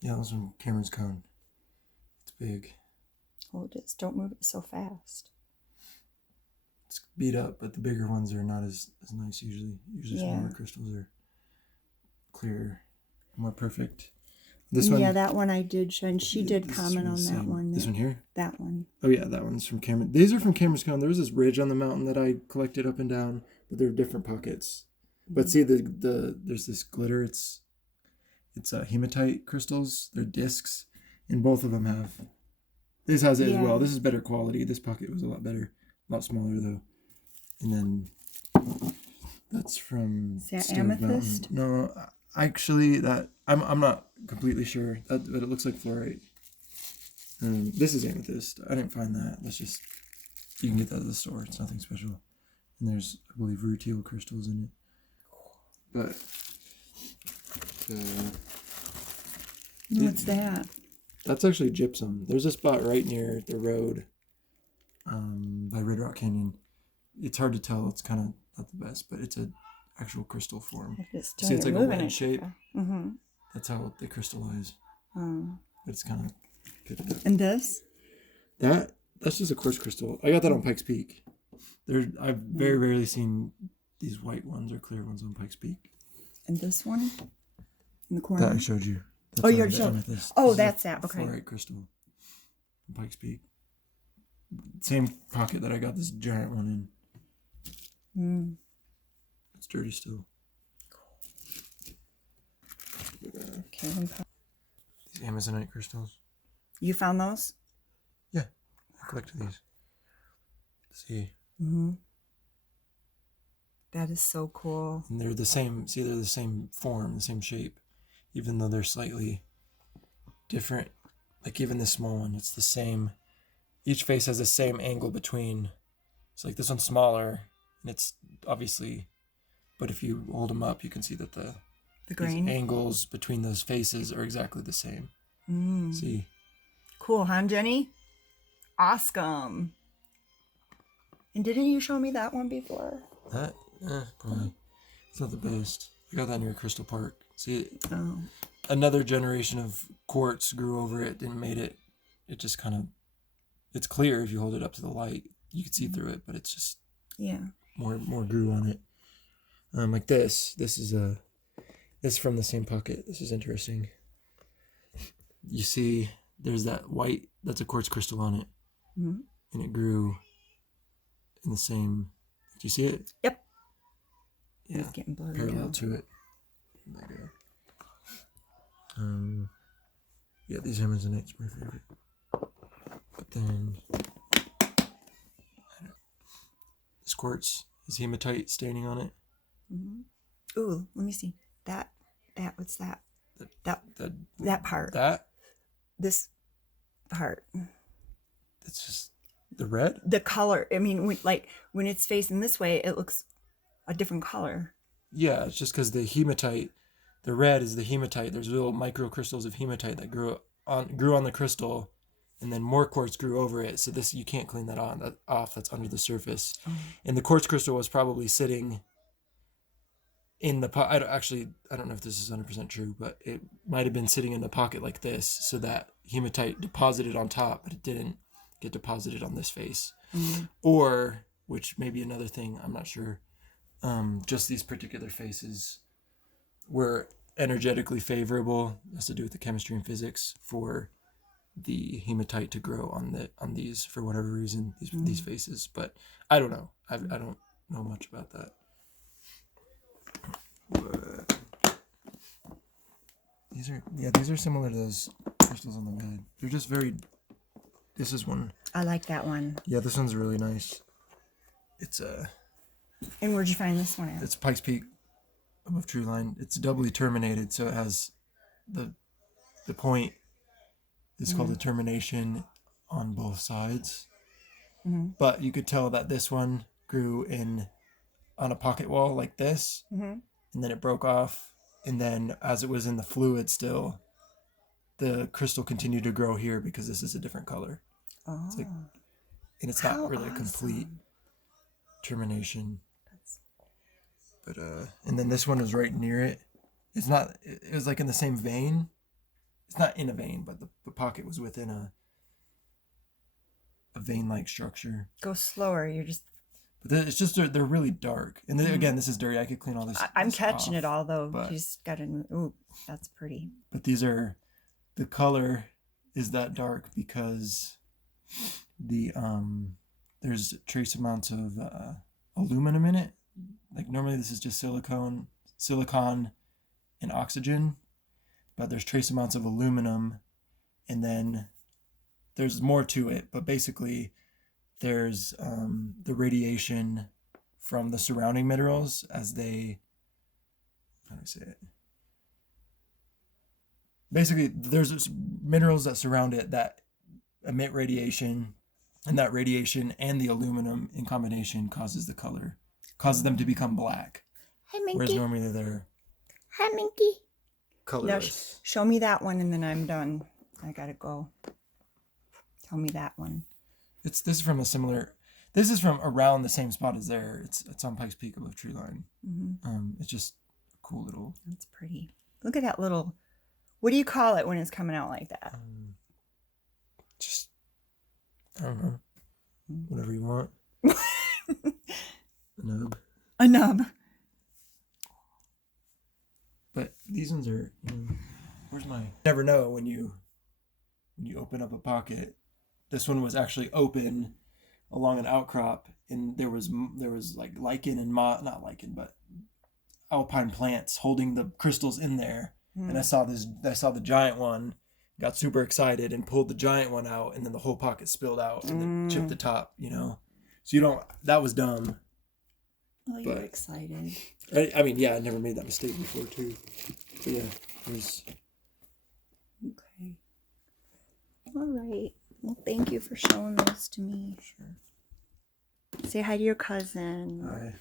Yeah, this one, Cameron's cone. It's big. Hold it. Don't move it so fast. It's beat up, but the bigger ones are not as nice usually. Usually smaller crystals are clearer, more perfect. This one, yeah, that one I did show, and she did comment on that one. This one here? That one. Oh yeah, that one's from Cameron. These are from Cameron's cone. There was this ridge on the mountain that I collected up and down, but they're different pockets. But see, there's this glitter. It's hematite crystals. They're discs, and both of them have. This has it as well. This is better quality. This pocket was a lot better, a lot smaller though. And then that's from Is that amethyst? Mountain. No, actually, that I'm not completely sure. But it looks like fluorite. This is amethyst. I didn't find that. That's just you can get that at the store. It's nothing special. And there's, I believe, rutile crystals in it. But what's that? That's actually gypsum. There's a spot right near the road by Red Rock Canyon. It's hard to tell. It's kind of not the best, but it's an actual crystal form. See, it's like a wedge shape. Mm-hmm. That's how they crystallize. But it's kind of good. And this? That's just a quartz crystal. I got that on Pikes Peak. I've very rarely seen these white ones or clear ones on Pikes Peak. And this one? In the corner? That I showed you. That's you already showed. Oh, that's that. Okay. Fluorite crystal on Pikes Peak. Same pocket that I got this giant one in. It's dirty still. Okay. These Amazonite crystals. You found those? Yeah, I collected these. Let's see. That is so cool. And they're the same. See, they're the same form, the same shape, even though they're slightly different. Like even this small one, it's the same. Each face has the same angle between. It's like this one's smaller, and it's obviously, but if you hold them up, you can see that the grain angles between those faces are exactly the same. See? Cool, huh, Jenny? Awesome. And didn't you show me that one before? That? Probably. It's not the best. I got that near Crystal Park. See, another generation of quartz grew over it and made it. It just kind of. It's clear if you hold it up to the light. You can see through it, but it's just more grew on it. Like this. This is from the same pocket. This is interesting. You see, there's that white. That's a quartz crystal on it, and it grew in the same. Do you see it? Yep. Yeah. It's getting blurry parallel now. to it. There you go. Yeah, these Amazonites are my favorite. But then this quartz is hematite staining on it. Ooh, let me see. That. What's that? That part. That. This part. It's just the red. The color. I mean, when it's facing this way, it looks a different color. Yeah, it's just because the hematite, the red is the hematite. There's little microcrystals of hematite that grew on the crystal, and then more quartz grew over it. So this you can't clean that off. That's under the surface, and the quartz crystal was probably sitting in the pocket. I don't know if this is 100% true, but it might have been sitting in the pocket like this, so that hematite deposited on top, but it didn't get deposited on this face, or which may be another thing. I'm not sure. Just these particular faces were energetically favorable. It has to do with the chemistry and physics for the hematite to grow on these for whatever reason. These faces, but I don't know. I don't know much about that. But these are similar to those crystals on the bed. They're just very. This is one. I like that one. Yeah, this one's really nice. It's And where'd you find this one at? It's Pikes Peak above tree line. It's doubly terminated, so it has the point is called a termination on both sides. But you could tell that this one grew on a pocket wall like this, and then it broke off, and then as it was in the fluid still, the crystal continued to grow here because this is a different color. It's like, and it's not really a complete termination. But and then this one is right near it. It's not. It was like in the same vein. it's not in a vein, but the pocket was within a vein-like structure. Go slower. You're just. But it's just they're really dark. And then, again, this is dirty. I could clean all this. I'm this catching off, it all though. but- You just got to. Ooh, that's pretty. But these are, the color is that dark because there's trace amounts of aluminum in it. Like normally this is just silicon and oxygen, but there's trace amounts of aluminum, and then there's more to it. But basically, there's the radiation from the surrounding minerals as they, how do I say it? Basically, there's minerals that surround it that emit radiation, and that radiation and the aluminum in combination causes the color, causes them to become black. Hi, Minky. Whereas normally they're Hi, Minky. colorless. Show me that one, and then I'm done. I gotta go. Tell me that one. This is from a similar. This is from around the same spot as there. It's on Pikes Peak above Tree Line. It's just a cool little. That's pretty. Look at that little. What do you call it when it's coming out like that? Just, I don't know. Whatever you want. A nub. A nub. But these ones are. Where's my? Never know when you open up a pocket. This one was actually open along an outcrop, and there was like lichen and not lichen, but alpine plants holding the crystals in there. And I saw the giant one, got super excited and pulled the giant one out, and then the whole pocket spilled out and then chipped the top, So that was dumb. Oh, you're excited. I mean, yeah, I never made that mistake before too. But yeah, there's. Okay. All right. Well, thank you for showing those to me. Sure. Say hi to your cousin. Hi.